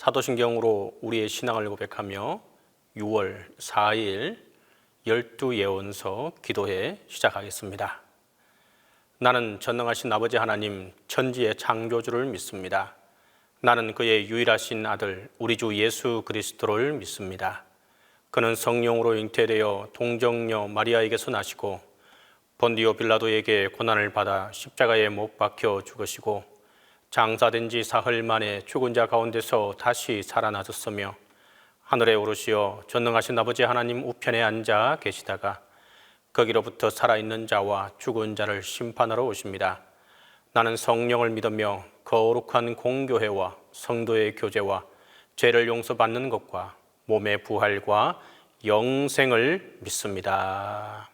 사도신경으로 우리의 신앙을 고백하며 6월 4일 12예언서 기도회 시작하겠습니다. 나는 전능하신 아버지 하나님 천지의 창조주를 믿습니다. 나는 그의 유일하신 아들 우리 주 예수 그리스도를 믿습니다. 그는 성령으로 잉태되어 동정녀 마리아에게서 나시고 본디오 빌라도에게 고난을 받아 십자가에 못 박혀 죽으시고 장사된 지 사흘 만에 죽은 자 가운데서 다시 살아나셨으며 하늘에 오르시어 전능하신 아버지 하나님 우편에 앉아 계시다가 거기로부터 살아있는 자와 죽은 자를 심판하러 오십니다. 나는 성령을 믿으며 거룩한 공교회와 성도의 교제와 죄를 용서받는 것과 몸의 부활과 영생을 믿습니다.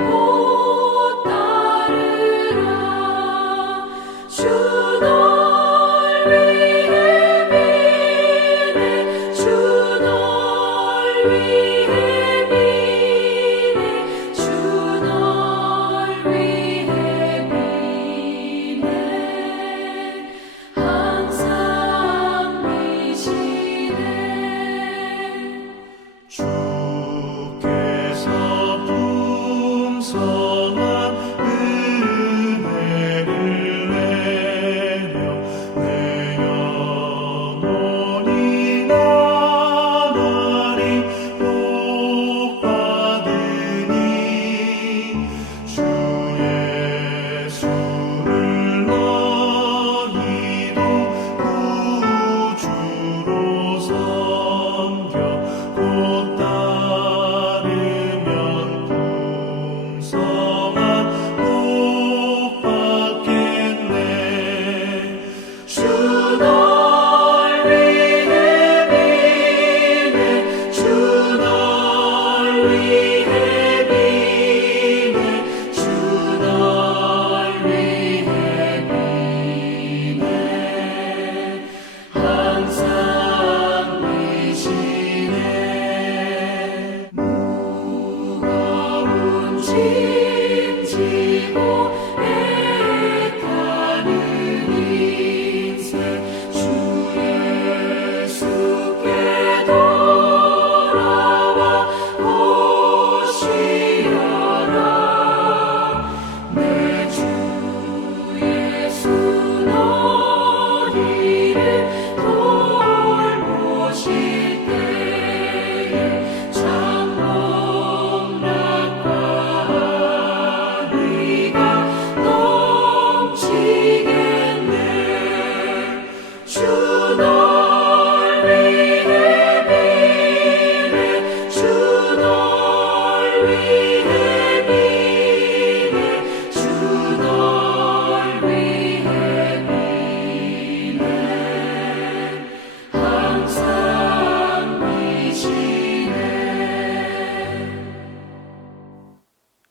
오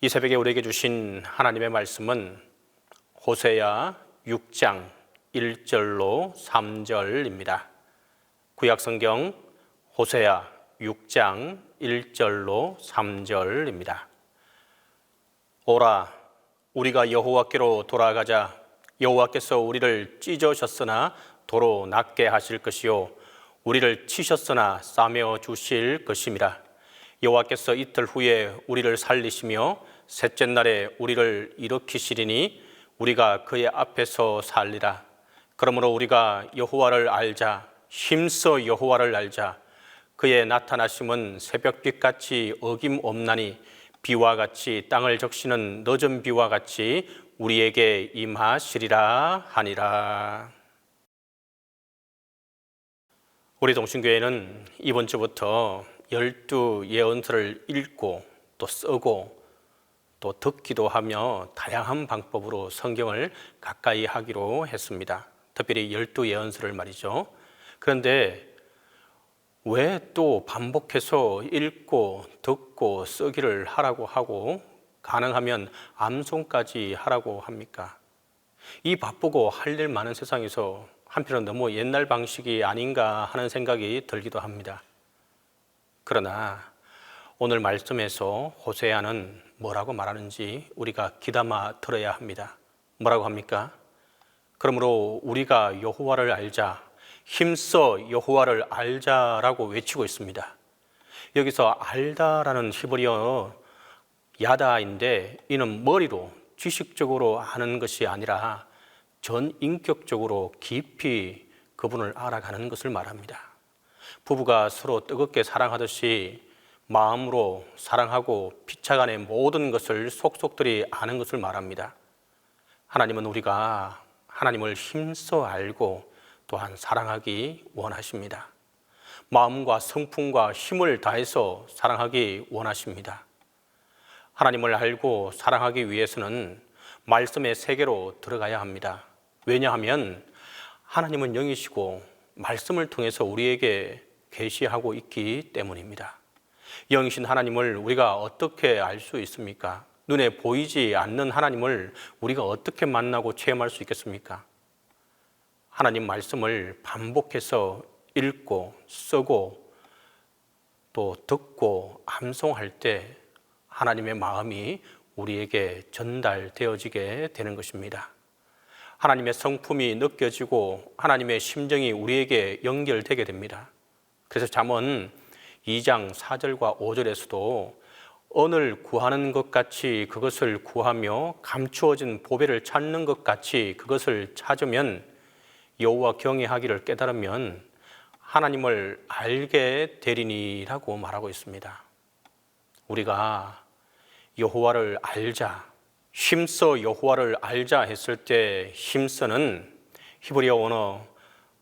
이 새벽에 우리에게 주신 하나님의 말씀은 호세아 6장 1절로 3절입니다. 구약성경 호세아 6장 1절로 3절입니다. 오라, 우리가 여호와께로 돌아가자. 여호와께서 우리를 찢으셨으나 도로 낫게 하실 것이요 우리를 치셨으나 싸매어 주실 것임이라. 여호와께서 이틀 후에 우리를 살리시며 셋째 날에 우리를 일으키시리니 우리가 그의 앞에서 살리라. 그러므로 우리가 여호와를 알자. 힘써 여호와를 알자. 그의 나타나심은 새벽빛같이 어김없나니 비와 같이 땅을 적시는 늦은 비와 같이 우리에게 임하시리라 하니라. 우리 동신교회는 이번 주부터 12 예언서를 읽고 또 쓰고 또 듣기도 하며 다양한 방법으로 성경을 가까이 하기로 했습니다. 특별히 12 예언서를 말이죠. 그런데 왜 또 반복해서 읽고 듣고 쓰기를 하라고 하고 가능하면 암송까지 하라고 합니까? 이 바쁘고 할 일 많은 세상에서 한편은 너무 옛날 방식이 아닌가 하는 생각이 들기도 합니다. 그러나 오늘 말씀에서 호세아는 뭐라고 말하는지 우리가 귀담아 들어야 합니다. 뭐라고 합니까? 그러므로 우리가 여호와를 알자, 힘써 여호와를 알자라고 외치고 있습니다. 여기서 알다라는 히브리어 야다인데 이는 머리로 지식적으로 아는 것이 아니라 전인격적으로 깊이 그분을 알아가는 것을 말합니다. 부부가 서로 뜨겁게 사랑하듯이 마음으로 사랑하고 피차간의 모든 것을 속속들이 아는 것을 말합니다. 하나님은 우리가 하나님을 힘써 알고 또한 사랑하기 원하십니다. 마음과 성품과 힘을 다해서 사랑하기 원하십니다. 하나님을 알고 사랑하기 위해서는 말씀의 세계로 들어가야 합니다. 왜냐하면 하나님은 영이시고 말씀을 통해서 우리에게 계시하고 있기 때문입니다. 영이신 하나님을 우리가 어떻게 알 수 있습니까? 눈에 보이지 않는 하나님을 우리가 어떻게 만나고 체험할 수 있겠습니까? 하나님 말씀을 반복해서 읽고 쓰고 또 듣고 암송할 때 하나님의 마음이 우리에게 전달되어지게 되는 것입니다. 하나님의 성품이 느껴지고 하나님의 심정이 우리에게 연결되게 됩니다. 그래서 잠언 2장 4절과 5절에서도 언을 구하는 것 같이 그것을 구하며 감추어진 보배를 찾는 것 같이 그것을 찾으면, 여호와 경외하기를 깨달으면 하나님을 알게 되리니라고 말하고 있습니다. 우리가 여호와를 알자, 힘써 여호와를 알자 했을 때 힘써는 히브리어 언어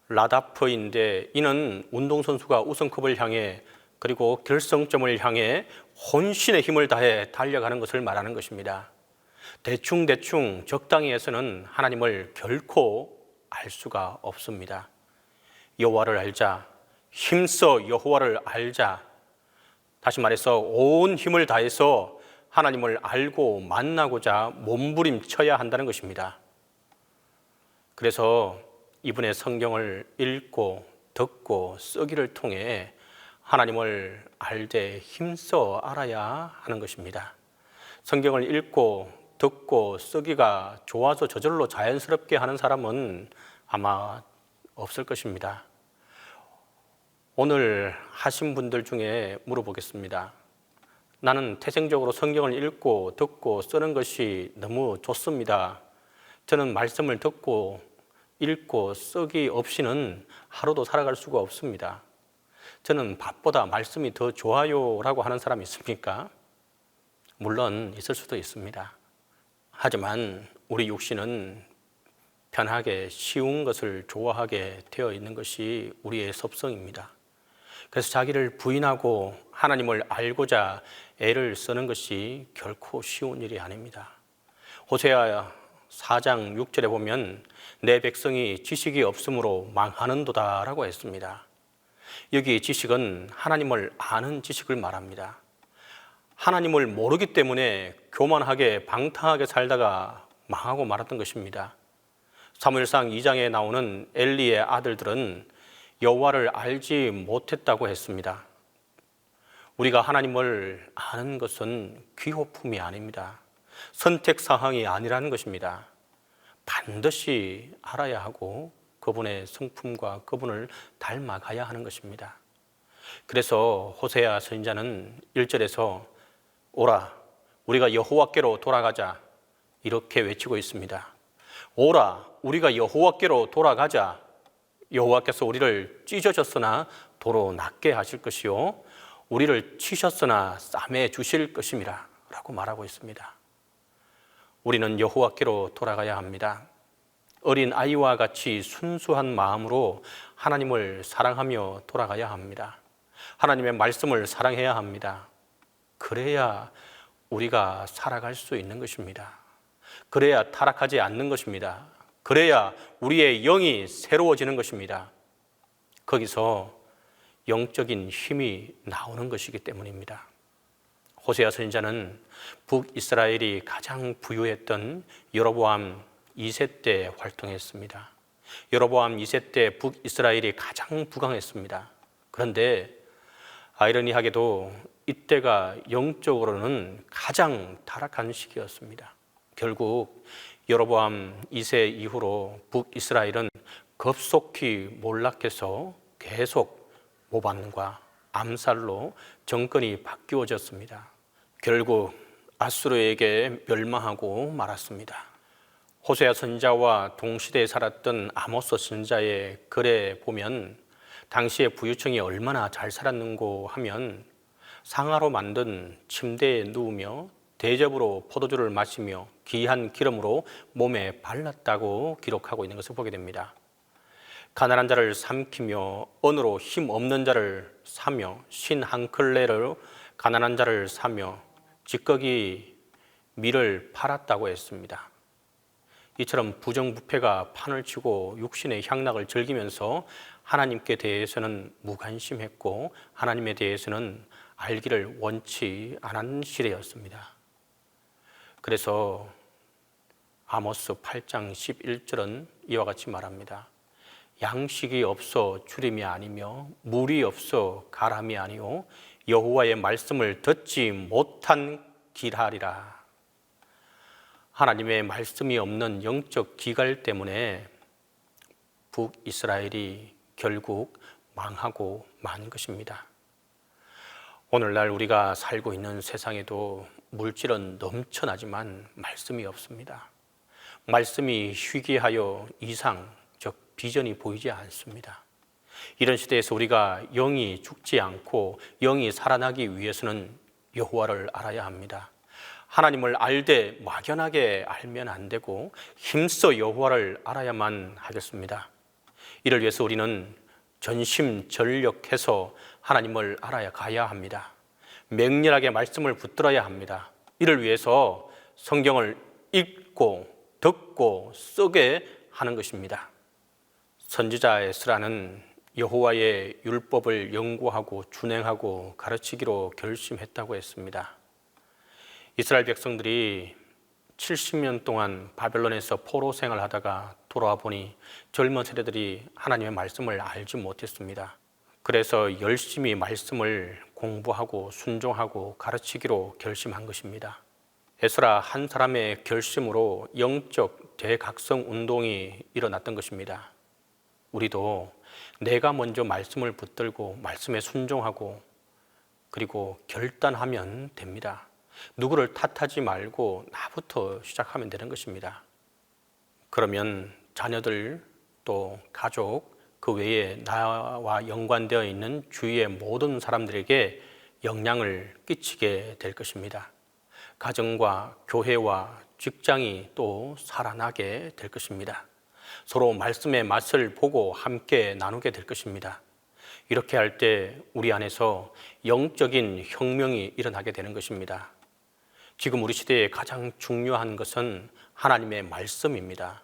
라다프인데, 이는 운동선수가 우승컵을 향해 그리고 결승점을 향해 혼신의 힘을 다해 달려가는 것을 말하는 것입니다. 대충 적당히 해서는 하나님을 결코 알 수가 없습니다. 여호와를 알자, 힘써 여호와를 알자, 다시 말해서 온 힘을 다해서 하나님을 알고 만나고자 몸부림쳐야 한다는 것입니다. 그래서 이번에 성경을 읽고 듣고 쓰기를 통해 하나님을 알되 힘써 알아야 하는 것입니다. 성경을 읽고 듣고 쓰기가 좋아서 저절로 자연스럽게 하는 사람은 아마 없을 것입니다. 오늘 하신 분들 중에 물어보겠습니다. 나는 태생적으로 성경을 읽고 듣고 쓰는 것이 너무 좋습니다. 저는 말씀을 듣고 읽고 쓰기 없이는 하루도 살아갈 수가 없습니다. 저는 밥보다 말씀이 더 좋아요 라고 하는 사람이 있습니까? 물론 있을 수도 있습니다. 하지만 우리 육신은 편하게 쉬운 것을 좋아하게 되어 있는 것이 우리의 습성입니다. 그래서 자기를 부인하고 하나님을 알고자 애를 쓰는 것이 결코 쉬운 일이 아닙니다. 호세아 4장 6절에 보면 내 백성이 지식이 없으므로 망하는도다 라고 했습니다. 여기 지식은 하나님을 아는 지식을 말합니다. 하나님을 모르기 때문에 교만하게 방탕하게 살다가 망하고 말았던 것입니다. 사무엘상 2장에 나오는 엘리의 아들들은 여호와를 알지 못했다고 했습니다. 우리가 하나님을 아는 것은 귀호품이 아닙니다. 선택사항이 아니라는 것입니다. 반드시 알아야 하고 그분의 성품과 그분을 닮아가야 하는 것입니다. 그래서 호세아 선지자는 1절에서 오라 우리가 여호와께로 돌아가자 이렇게 외치고 있습니다. 오라 우리가 여호와께로 돌아가자. 여호와께서 우리를 찢어졌으나 도로 낫게 하실 것이요 우리를 치셨으나 싸매 주실 것임이라 라고 말하고 있습니다. 우리는 여호와께로 돌아가야 합니다. 어린 아이와 같이 순수한 마음으로 하나님을 사랑하며 돌아가야 합니다. 하나님의 말씀을 사랑해야 합니다. 그래야 우리가 살아갈 수 있는 것입니다. 그래야 타락하지 않는 것입니다. 그래야 우리의 영이 새로워지는 것입니다. 거기서 영적인 힘이 나오는 것이기 때문입니다. 호세아 선지자는 북이스라엘이 가장 부유했던 여로보암 2세 때 활동했습니다. 여로보암 2세 때 북이스라엘이 가장 부강했습니다. 그런데 아이러니하게도 이때가 영적으로는 가장 타락한 시기였습니다. 결국 여로보암 2세 이후로 북이스라엘은 급속히 몰락해서 계속 모반과 암살로 정권이 바뀌어졌습니다. 결국 아수르에게 멸망하고 말았습니다. 호세아 선지자와 동시대에 살았던 아모스 선지자의 글에 보면 당시의 부유층이 얼마나 잘 살았는고 하면 상아로 만든 침대에 누우며 대접으로 포도주를 마시며 귀한 기름으로 몸에 발랐다고 기록하고 있는 것을 보게 됩니다. 가난한 자를 삼키며 언으로 힘 없는 자를 사며 신 한 클레로 가난한 자를 사며 찌꺼기 밀을 팔았다고 했습니다. 이처럼 부정부패가 판을 치고 육신의 향락을 즐기면서 하나님께 대해서는 무관심했고 하나님에 대해서는 알기를 원치 않은 시대였습니다. 그래서 아모스 8장 11절은 이와 같이 말합니다. 양식이 없어 주림이 아니며 물이 없어 가람이 아니오 여호와의 말씀을 듣지 못한 기랄이라. 하나님의 말씀이 없는 영적 기갈 때문에 북이스라엘이 결국 망하고 만 것입니다. 오늘날 우리가 살고 있는 세상에도 물질은 넘쳐나지만 말씀이 없습니다. 말씀이 희귀하여 이상, 즉 비전이 보이지 않습니다. 이런 시대에서 우리가 영이 죽지 않고 영이 살아나기 위해서는 여호와를 알아야 합니다. 하나님을 알되 막연하게 알면 안 되고 힘써 여호와를 알아야만 하겠습니다. 이를 위해서 우리는 전심전력해서 하나님을 알아야 가야 합니다. 맹렬하게 말씀을 붙들어야 합니다. 이를 위해서 성경을 읽고 듣고 쓰게 하는 것입니다. 선지자 에스라는 여호와의 율법을 연구하고 준행하고 가르치기로 결심했다고 했습니다. 이스라엘 백성들이 70년 동안 바벨론에서 포로 생활하다가 돌아와 보니 젊은 세대들이 하나님의 말씀을 알지 못했습니다. 그래서 열심히 말씀을 공부하고 순종하고 가르치기로 결심한 것입니다. 에스라 한 사람의 결심으로 영적 대각성 운동이 일어났던 것입니다. 우리도 내가 먼저 말씀을 붙들고 말씀에 순종하고 그리고 결단하면 됩니다. 누구를 탓하지 말고 나부터 시작하면 되는 것입니다. 그러면 자녀들 또 가족 그 외에 나와 연관되어 있는 주위의 모든 사람들에게 영향을 끼치게 될 것입니다. 가정과 교회와 직장이 또 살아나게 될 것입니다. 서로 말씀의 맛을 보고 함께 나누게 될 것입니다. 이렇게 할 때 우리 안에서 영적인 혁명이 일어나게 되는 것입니다. 지금 우리 시대에 가장 중요한 것은 하나님의 말씀입니다.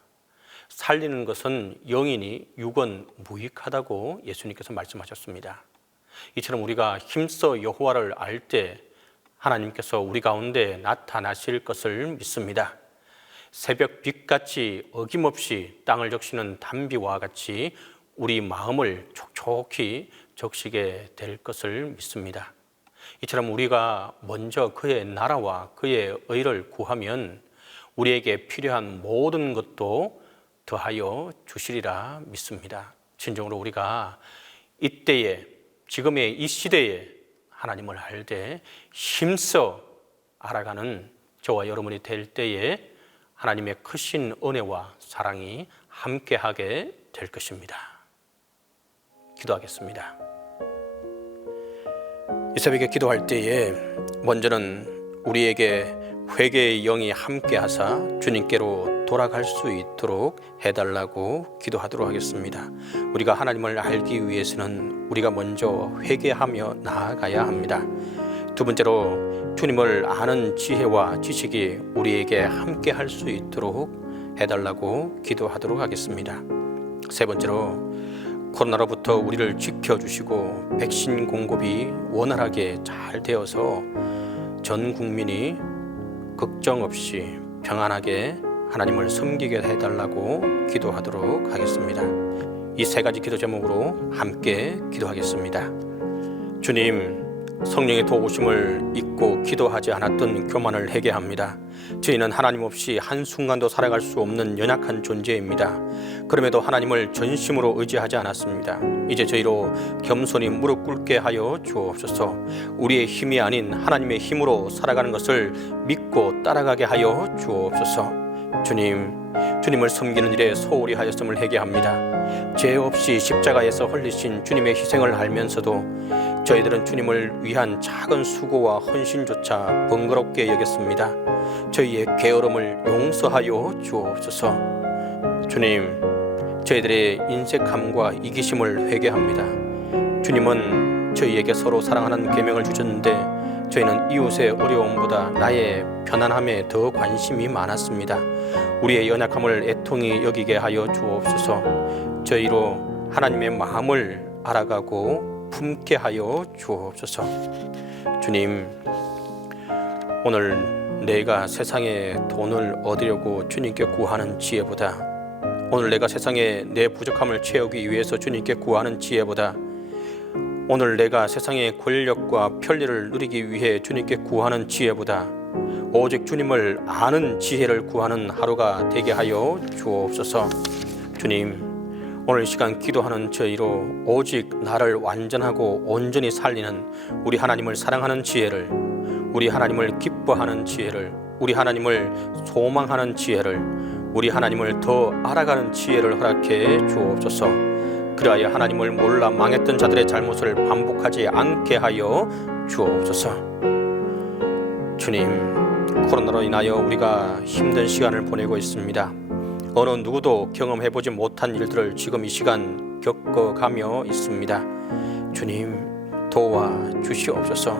살리는 것은 영이니 육은 무익하다고 예수님께서 말씀하셨습니다. 이처럼 우리가 힘써 여호와를 알 때 하나님께서 우리 가운데 나타나실 것을 믿습니다. 새벽 빛같이 어김없이 땅을 적시는 단비와 같이 우리 마음을 촉촉히 적시게 될 것을 믿습니다. 이처럼 우리가 먼저 그의 나라와 그의 의를 구하면 우리에게 필요한 모든 것도 더하여 주시리라 믿습니다. 진정으로 우리가 이때에 지금의 이 시대에 하나님을 알되 힘써 알아가는 저와 여러분이 될 때에 하나님의 크신 은혜와 사랑이 함께하게 될 것입니다. 기도하겠습니다. 이 새벽에 기도할 때에 먼저는 우리에게 회개의 영이 함께하사 주님께로 돌아갈 수 있도록 해달라고 기도하도록 하겠습니다. 우리가 하나님을 알기 위해서는 우리가 먼저 회개하며 나아가야 합니다. 두 번째로 주님을 아는 지혜와 지식이 우리에게 함께할 수 있도록 해달라고 기도하도록 하겠습니다. 세 번째로 코로나로부터 우리를 지켜주시고 백신 공급이 원활하게 잘 되어서 전 국민이 걱정 없이 평안하게 하나님을 섬기게 해달라고 기도하도록 하겠습니다. 이 세 가지 기도 제목으로 함께 기도하겠습니다. 주님, 성령의 도우심을 잊고 기도하지 않았던 교만을 회개합니다. 저희는 하나님 없이 한순간도 살아갈 수 없는 연약한 존재입니다. 그럼에도 하나님을 전심으로 의지하지 않았습니다. 이제 저희로 겸손히 무릎 꿇게 하여 주옵소서. 우리의 힘이 아닌 하나님의 힘으로 살아가는 것을 믿고 따라가게 하여 주옵소서. 주님을 섬기는 일에 소홀히 하였음을 회개합니다. 죄 없이 십자가에서 흘리신 주님의 희생을 알면서도 저희들은 주님을 위한 작은 수고와 헌신조차 번거롭게 여겼습니다. 저희의 게으름을 용서하여 주옵소서. 주님, 저희들의 인색함과 이기심을 회개합니다. 주님은 저희에게 서로 사랑하는 계명을 주셨는데 저희는 이웃의 어려움보다 나의 편안함에 더 관심이 많았습니다. 우리의 연약함을 애통히 여기게 하여 주옵소서. 저희로 하나님의 마음을 알아가고 품게 하여 주옵소서. 주님, 오늘 내가 세상에 돈을 얻으려고 주님께 구하는 지혜보다, 오늘 내가 세상에 내 부족함을 채우기 위해서 주님께 구하는 지혜보다, 오늘 내가 세상의 권력과 편리를 누리기 위해 주님께 구하는 지혜보다 오직 주님을 아는 지혜를 구하는 하루가 되게 하여 주옵소서. 주님, 오늘 이 시간 기도하는 저희로 오직 나를 완전하고 온전히 살리는 우리 하나님을 사랑하는 지혜를, 우리 하나님을 기뻐하는 지혜를, 우리 하나님을 소망하는 지혜를, 우리 하나님을 더 알아가는 지혜를 허락해 주옵소서. 그리하여 하나님을 몰라 망했던 자들의 잘못을 반복하지 않게 하여 주옵소서. 주님, 코로나로 인하여 우리가 힘든 시간을 보내고 있습니다. 어느 누구도 경험해보지 못한 일들을 지금 이 시간 겪어가며 있습니다. 주님, 도와주시옵소서.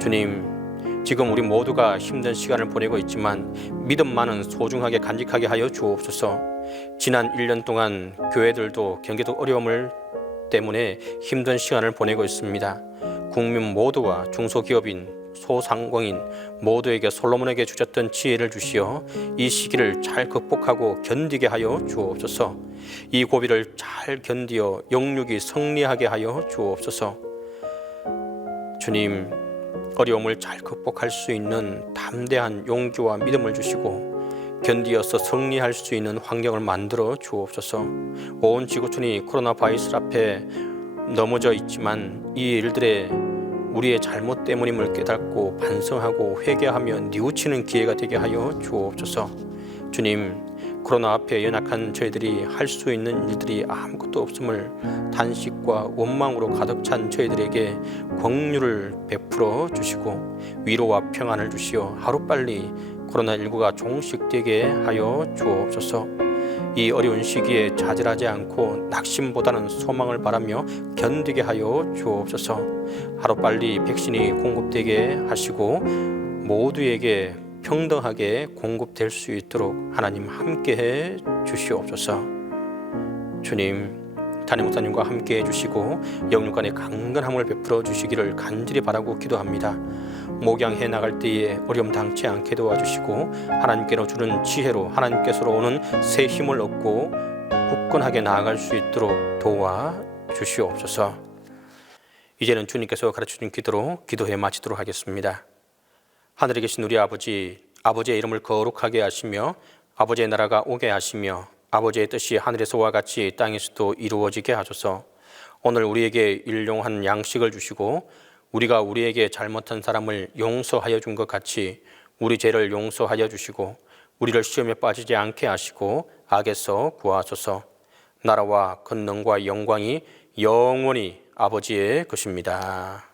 주님, 지금 우리 모두가 힘든 시간을 보내고 있지만 믿음만은 소중하게 간직하게 하여 주옵소서. 지난 1년 동안 교회들도 경기도 어려움을 때문에 힘든 시간을 보내고 있습니다. 국민 모두와 중소기업인, 소상공인 모두에게 솔로몬에게 주셨던 지혜를 주시어 이 시기를 잘 극복하고 견디게 하여 주옵소서. 이 고비를 잘 견디어 영육이 승리하게 하여 주옵소서. 주님, 어려움을 잘 극복할 수 있는 담대한 용기와 믿음을 주시고 견디어서 승리할 수 있는 환경을 만들어 주옵소서. 온 지구촌이 코로나 바이러스 앞에 넘어져 있지만 이 일들에 우리의 잘못 때문임을 깨닫고 반성하고 회개하며 뉘우치는 기회가 되게 하여 주옵소서. 주님, 코로나 앞에 연약한 저희들이 할 수 있는 일들이 아무것도 없음을 단식과 원망으로 가득 찬 저희들에게 긍휼을 베풀어 주시고 위로와 평안을 주시어 하루빨리 코로나19가 종식되게 하여 주옵소서. 이 어려운 시기에 좌절하지 않고 낙심보다는 소망을 바라며 견디게 하여 주옵소서. 하루빨리 백신이 공급되게 하시고 모두에게 평등하게 공급될 수 있도록 하나님 함께해 주시옵소서. 주님, 담임 목사님과 함께해 주시고 영육간의 강건함을 베풀어 주시기를 간절히 바라고 기도합니다. 목양해 나갈 때에 어려움 당치 않게 도와주시고 하나님께로 주는 지혜로 하나님께서로 오는 새 힘을 얻고 굳건하게 나아갈 수 있도록 도와주시옵소서. 이제는 주님께서 가르쳐준 기도로 기도해 마치도록 하겠습니다. 하늘에 계신 우리 아버지, 아버지의 이름을 거룩하게 하시며 아버지의 나라가 오게 하시며 아버지의 뜻이 하늘에서와 같이 땅에서도 이루어지게 하소서. 오늘 우리에게 일용할 양식을 주시고 우리가 우리에게 잘못한 사람을 용서하여 준 것 같이 우리 죄를 용서하여 주시고 우리를 시험에 빠지지 않게 하시고 악에서 구하소서. 나라와 권능과 영광이 영원히 아버지의 것입니다.